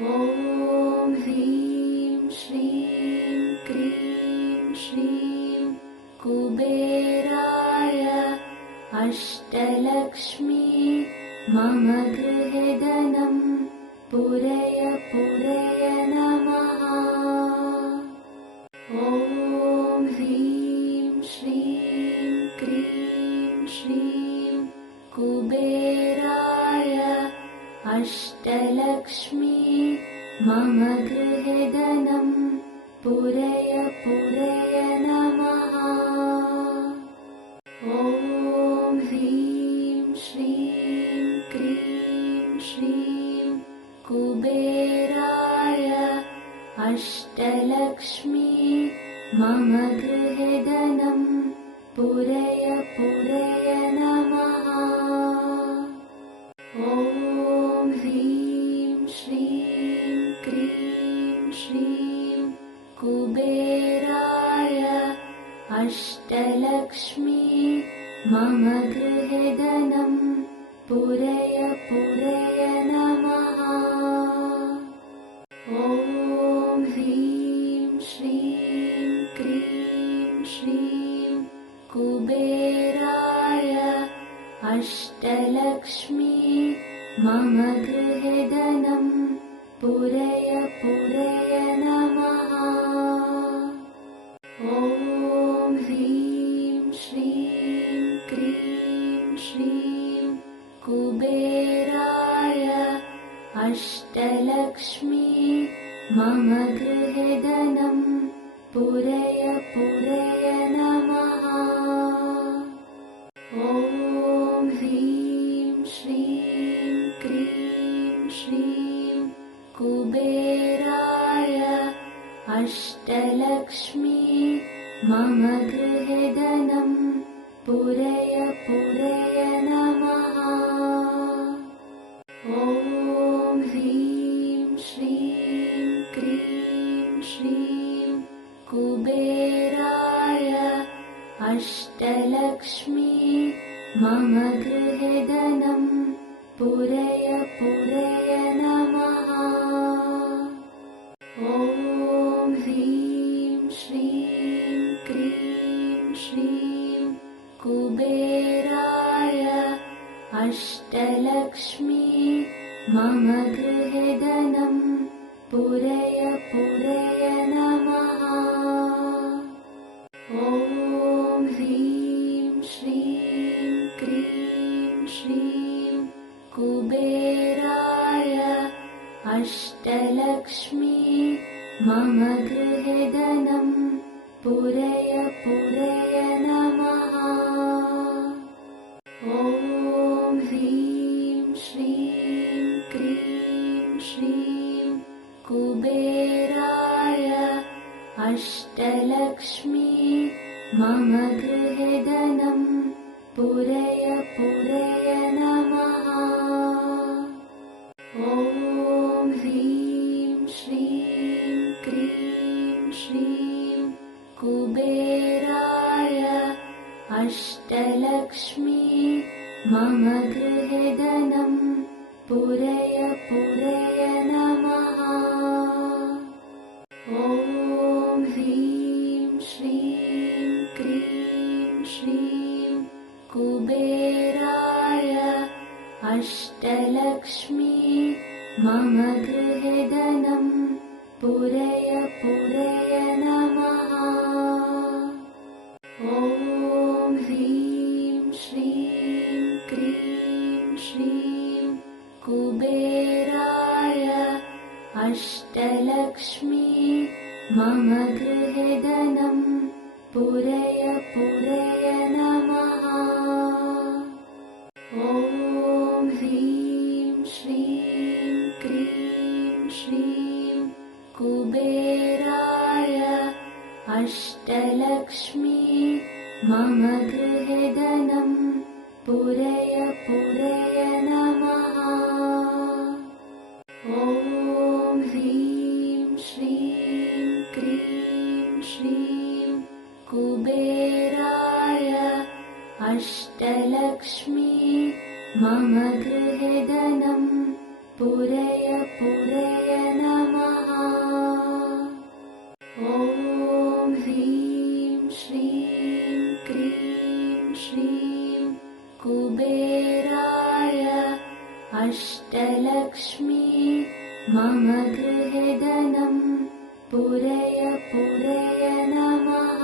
ॐ ह्रीं श्रीं क्रीं श्रीं कुबेराय अष्टलक्ष्मी मम गृहे धनं पूरय पूरय नमः। ॐ ह्रीं श्रीं क्रीं श्रीं कुबेराय अष्टलक्ष्मी मम गृहे धनं पूरय पूरय नमः। ॐ ह्रीं श्रीं क्रीं श्रीं कुबेराय अष्टलक्ष्मी मम गृहे धनं पूरय पूरय नमः। ॐ ह्रीं श्रीं क्रीं श्रीं कुबेराय अष्टलक्ष्मी मम गृहे धनं पूरय पूरय नमः। ॐ ह्रीं श्रीं क्रीं श्रीं कुबेराय अष्टलक्ष्मी मम गृहे धनं पूरय पूरय नमः। ॐ ह्रीं श्रीं क्रीं श्रीं कुबेराय अष्टलक्ष्मी मम गृहे धनं पूरय पूरय नमः। ॐ ह्रीं श्रीं क्रीं श्रीं कुबेराय अष्टलक्ष्मी मम गृहे धनं पूरय पूरय नमः। ॐ ह्रीं श्रीं क्रीं श्रीं कुबेराय अष्टलक्ष्मी मम गृहे धनं पूरय पूरय नमः। ॐ ह्रीं श्रीं क्रीं श्रीं कुबेराय अष्टलक्ष्मी मम गृहे धनं पूरय पूरय नमः। ॐ ह्रीं श्रीं क्रीं श्रीं कुबेराय अष्टलक्ष्मी मम गृहे धनं पूरय पूरय नमः। ॐ ह्रीं श्रीं क्रीं श्रीं कुबेराय अष्टलक्ष्मी मम गृहे धनं पूरय पूरय नमः। ॐ ह्रीं श्रीं क्रीं श्रीं कुबेराय अष्टलक्ष्मी मम गृहे धनं पूरय पूरय नमः। ॐ ह्रीं श्रीं क्रीं श्रीं कुबेराय अष्टलक्ष्मी मम गृहे धनं पूरय पूरय नमः। ॐ ह्रीं श्रीं क्रीं श्रीं कुबेराय अष्टलक्ष्मी मम गृहे धनं पूरय पूरय नमः। ॐ ह्रीं श्रीं क्रीं श्रीं कुबेराय अष्टलक्ष्मी मम गृहे धनं पूरय पूरय नमः। ॐ ह्रीं श्रीं क्रीं श्रीं कुबेराय अष्टलक्ष्मी मम गृहे धनं पूरय पूरय मम गृहे धनं पूरय पूरय नमः।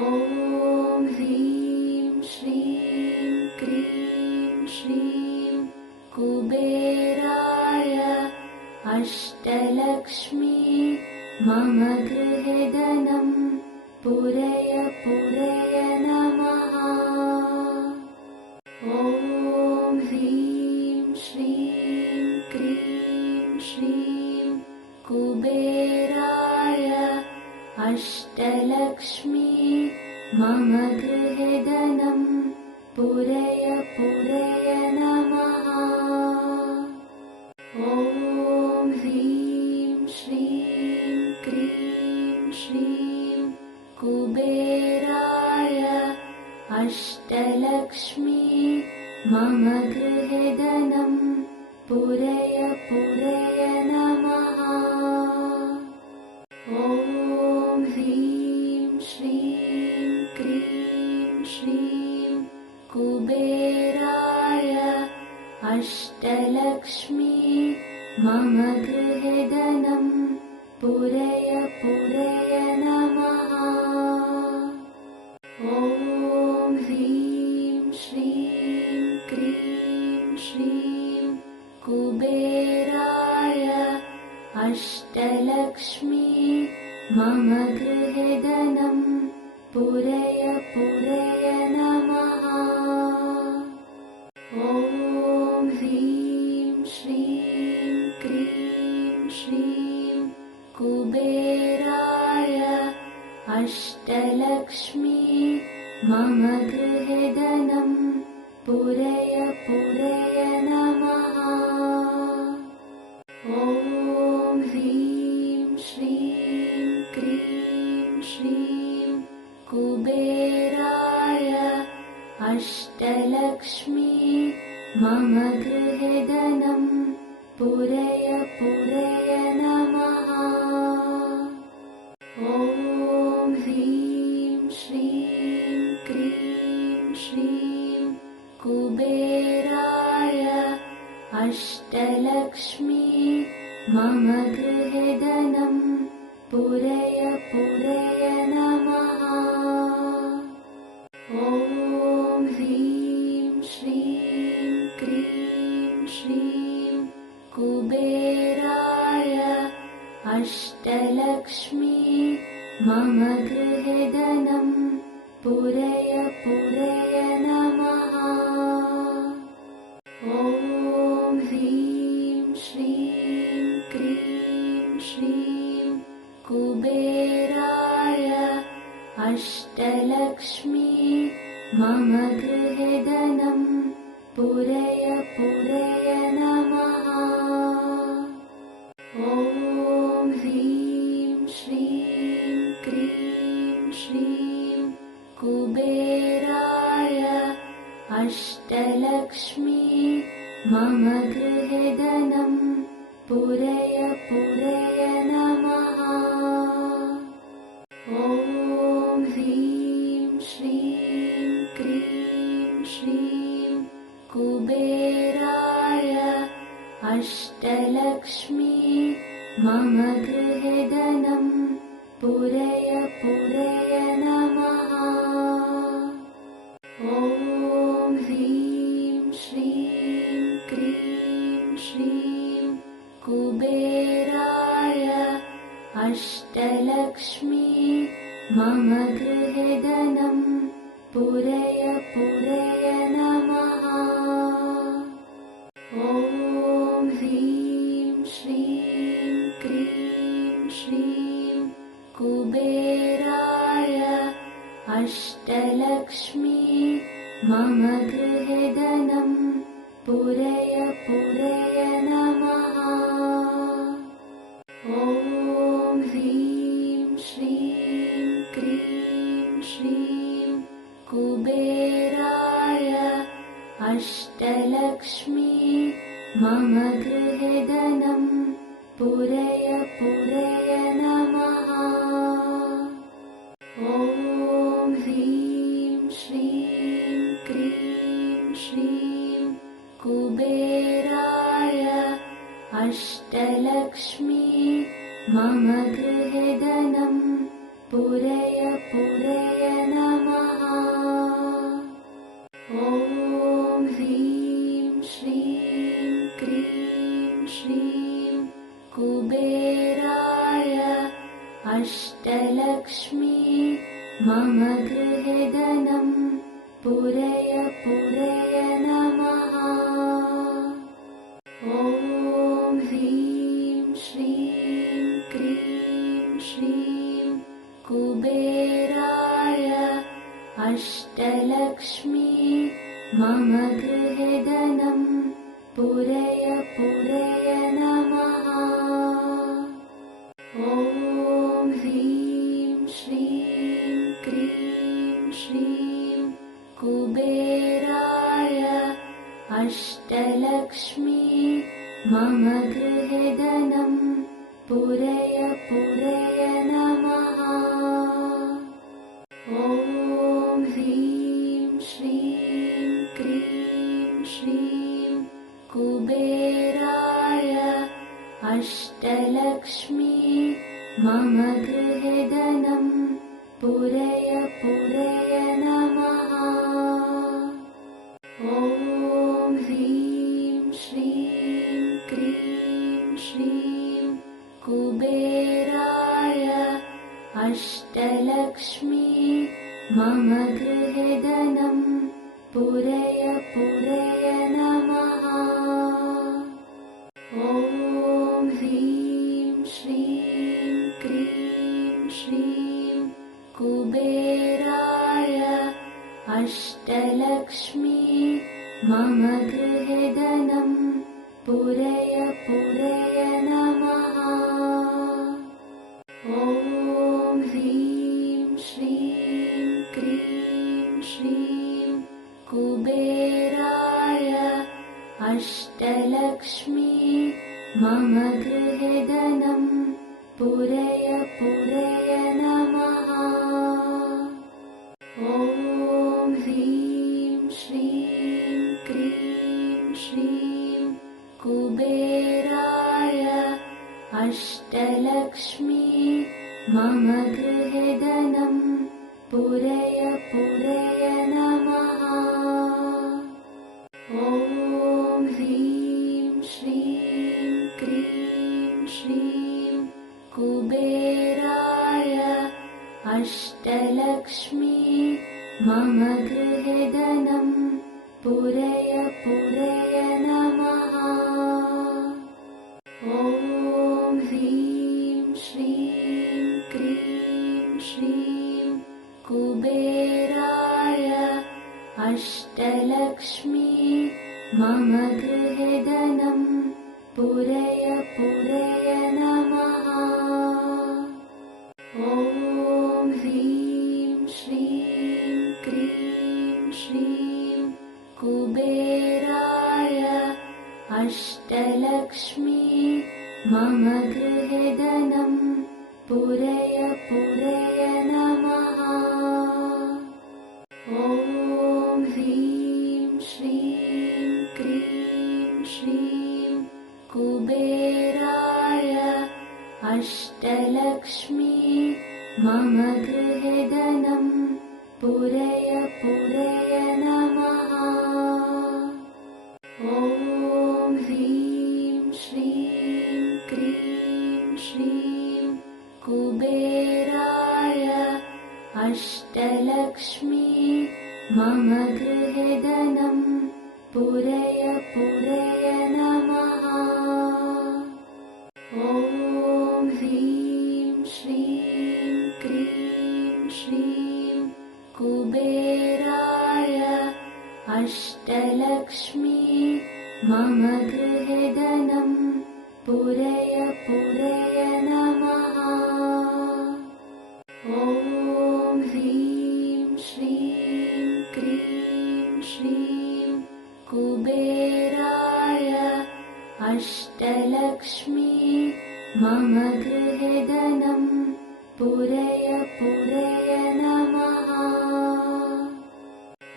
ॐ ह्रीं श्रीं क्रीं श्रीं कुबेराय अष्टलक्ष्मी मम गृहे धनं पूरय पूरय नमः। ॐ ह्रीं श्रीं क्रीं श्रीं कुबेराय अष्टलक्ष्मी मम गृहे धनं पूरय पूरय नमः। ॐ ह्रीं श्रीं क्रीं श्रीं कुबेराय अष्टलक्ष्मी मम गृहे धनं पूरय पूरय नमः। ॐ ह्रीं श्रीं क्रीं श्रीं कुबेराय अष्टलक्ष्मी मम गृहे धनं पूरय पूरय नमः। ॐ ह्रीं श्रीं क्रीं श्रीं कुबेराय अष्टलक्ष्मी मम गृहे धनं पूरय पूरय नमः। ॐ ह्रीं श्रीं क्रीं श्रीं कुबेराय अष्टलक्ष्मी मम गृहे धनं पूरय पूरय नमः। ॐ ह्रीं श्रीं क्रीं श्रीं कुबेराय अष्टलक्ष्मी मम गृहे धनं पूरय पूरय नमः। ॐ ह्रीं श्रीं क्रीं श्रीं कुबेराय अष्टलक्ष्मी मम गृहे धनं पूरय पूरय नमः। ॐ ह्रीं श्रीं क्रीं श्रीं कुबेराय अष्टलक्ष्मी मम गृहे धनं पूरय पूरय नमः। ॐ ह्रीं श्रीं क्रीं श्रीं कुबेराय अष्टलक्ष्मी मम गृहे धनं पूरय पूरय नमः। ॐ ह्रीं श्रीं क्रीं श्रीं कुबेराय अष्टलक्ष्मी मम गृहे धनं पूरय पूरय नमः। ॐ ह्रीं श्रीं क्रीं श्रीं कुबेराय अष्टलक्ष्मी मम गृहे धनं पूरय पूरय नमः। ॐ ह्रीं श्रीं क्रीं श्रीं कुबेराय अष्टलक्ष्मी मम गृहे धनं पूरय पूरय नमः। ॐ ह्रीं श्रीं क्रीं श्रीं कुबेराय अष्टलक्ष्मी मम गृहे धनं पूरय पूरय नमः। ॐ ह्रीं श्रीं क्रीं श्रीं कुबेराय अष्टलक्ष्मी मम गृहे धनं पूरय पूरय नमः। ॐ ह्रीं श्रीं क्रीं श्रीं कुबेराय अष्टलक्ष्मी मम गृहे धनं पूरय पूरय नमः। ॐ ह्रीं श्रीं क्रीं श्रीं कुबेराय अष्टलक्ष्मी मम गृहे धनं पूरय पूरय नमः। ॐ ह्रीं श्रीं क्रीं श्रीं कुबेराय अष्टलक्ष्मी मम गृहे धनं पूरय पूरय नमः। ॐ ह्रीं श्रीं क्रीं श्रीं कुबेराय अष्टलक्ष्मी मम गृहे धनं पूरय पूरय नमः। ॐ ह्रीं श्रीं क्रीं श्रीं कुबेराय अष्टलक्ष्मी मम गृहे धनं पूरय पूरय नमः। ॐ ह्रीं श्रीं क्रीं श्रीं कुबेराय अष्टलक्ष्मी मम गृहे धनं पूरय पूरय नमः। ॐ ह्रीं श्रीं क्रीं श्रीं कुबेराय अष्टलक्ष्मी मम गृहे धनं पूरय पूरय नमः। ॐ ह्रीं श्रीं क्रीं श्रीं कुबेराय अष्टलक्ष्मी मम गृहे धनं पूरय पूरय नमः। ॐ ह्रीं श्रीं क्रीं श्रीं कुबेराय अष्टलक्ष्मी मम गृहे धनं पूरय पूरय नमः। ॐ ह्रीं श्रीं क्रीं श्रीं कुबेराय अष्टलक्ष्मी मम गृहे धनं पूरय पूरय नमः। ॐ ह्रीं श्रीं क्रीं श्रीं कुबेराय अष्टलक्ष्मी मम गृहे धनं पूरय पूरय नमः। ॐ ह्रीं श्रीं क्रीं श्रीं कुबेराय अष्टलक्ष्मी मम गृहे धनं पूरय पूरय नमः। ॐ ह्रीं श्रीं क्रीं श्रीं कुबेराय अष्टलक्ष्मी मम गृहे धनं पूरय पूरय नमः। ॐ ह्रीं श्रीं क्रीं श्रीं कुबेराय अष्टलक्ष्मी मम गृहे धनं पूरय पूरय नमः। ॐ ह्रीं श्रीं क्रीं श्रीं कुबेराय अष्टलक्ष्मी मम गृहे धनं पूरय पूरय नमः। ॐ ह्रीं श्रीं क्रीं श्रीं कुबेराय अष्टलक्ष्मी मम गृहे धनं पूरय पूरय नमः।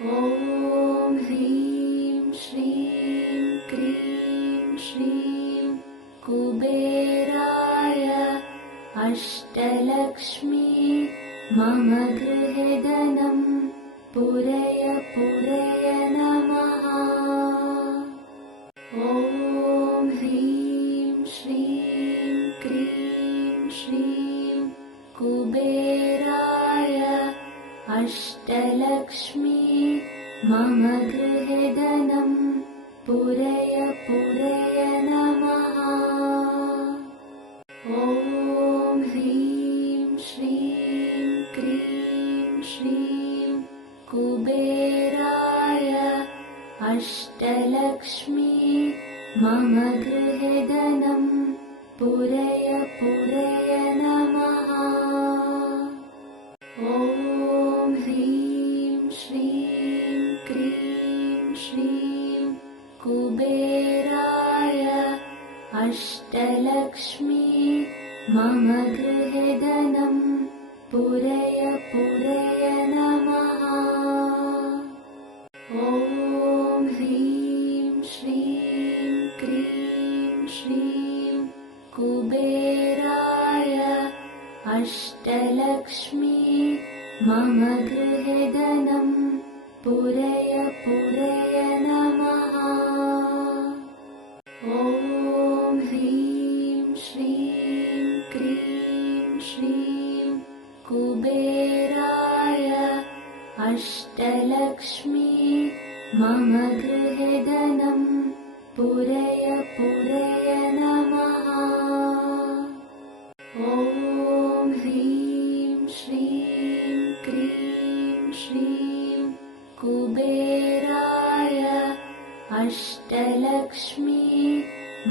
ॐ ह्रीं श्रीं क्रीं श्रीं कुबेराय अष्टलक्ष्मी मम गृहे धनं पूरय पूरय नमः। ॐ ह्रीं श्रीं क्रीं श्रीं कुबेराय अष्टलक्ष्मी मम गृहे धनं पूरय पूरय नमः। ॐ ह्रीं श्रीं क्रीं श्रीं कुबेराय अष्टलक्ष्मी मम गृहे धनं पूरय पूरय नमः। ॐ ह्रीं श्रीं क्रीं श्रीं कुबेराय अष्टलक्ष्मी मम गृहे धनं पूरय पूरय नमः। ॐ ह्रीं श्रीं क्रीं श्रीं कुबेराय अष्टलक्ष्मी मम गृहे धनं पूरय पूरय नमः। ॐ ह्रीं श्रीं क्रीं श्रीं कुबेराय अष्टलक्ष्मी मम गृहे धनं पूरय पूरय नमः। ॐ ह्रीं श्रीं क्रीं श्रीं कुबेराय अष्टलक्ष्मी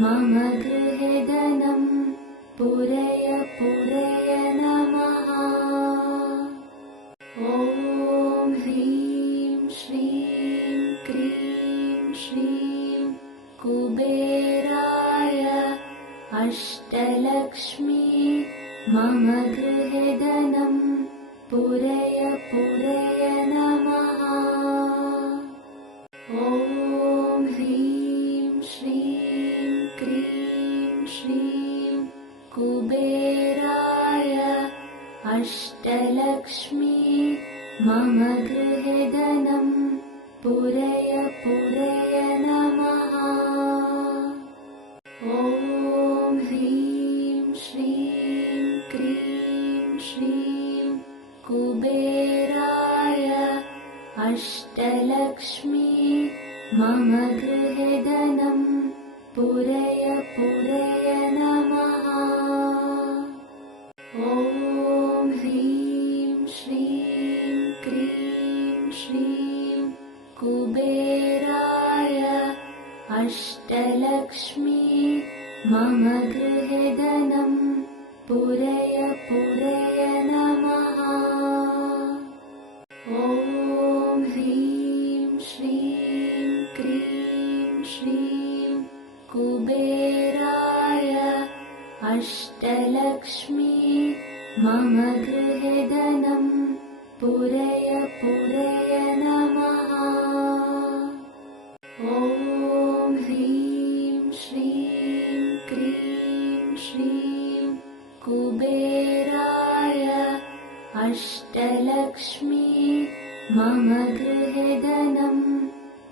मम गृहे धनं पूरय पूरय नमः। ॐ ह्रीं श्रीं क्रीं श्रीं कुबेराय अष्टलक्ष्मी मम गृहे धनं पूरय पूरय नमः। ॐ ह्रीं श्रीं क्रीं श्रीं कुबेराय अष्टलक्ष्मी मम गृहे धनं पूरय पूरय नमः। ॐ ह्रीं श्रीं क्रीं श्रीं कुबेराय अष्टलक्ष्मी मम गृहे धनं पूरय पूरय नमः। ॐ ह्रीं श्रीं क्रीं श्रीं कुबेराय अष्टलक्ष्मी मम गृहे धनं पूरय पूरय नमः। ॐ ह्रीं श्रीं क्रीं श्रीं कुबेराय अष्टलक्ष्मी मम गृहे धनं पूरय पूरय नमः। ॐ ह्रीं श्रीं क्रीं श्रीं कुबेराय अष्टलक्ष्मी मम गृहे धनं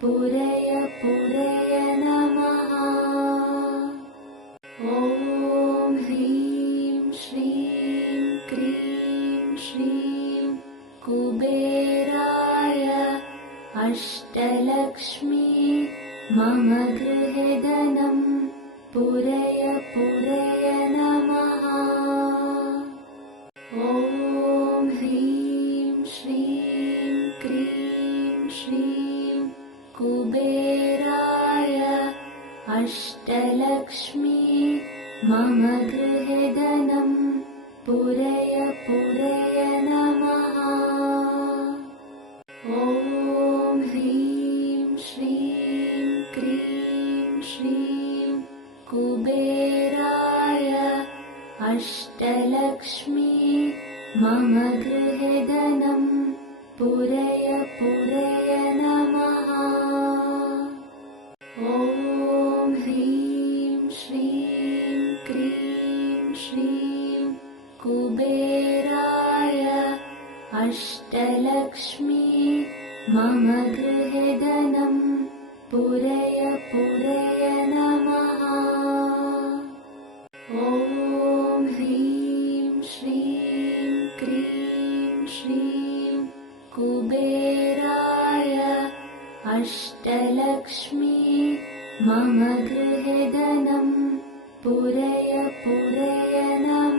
पूरय पूरय नमः। ॐ ह्रीं श्रीं क्रीं श्रीं कुबेराय अष्टलक्ष्मी मम गृहे धनं पूरय पूरय नमः। ॐ ह्रीं श्रीं क्रीं श्रीं कुबेराय अष्टलक्ष्मी मम गृहे धनं पूरय पूरय नमः। ॐ ह्रीं श्रीं क्रीं श्रीं कुबेराय अष्टलक्ष्मी मम गृहे धनं पूरय पूरय नमः। ॐ ह्रीं श्रीं क्रीं श्रीं कुबेराय अष्टलक्ष्मी मम गृहे धनं पूरय पूरय नमः। ॐ ह्रीं श्रीं क्रीं श्रीं कुबेराय अष्टलक्ष्मी मम गृहे धनं पूरय पूरय नमः।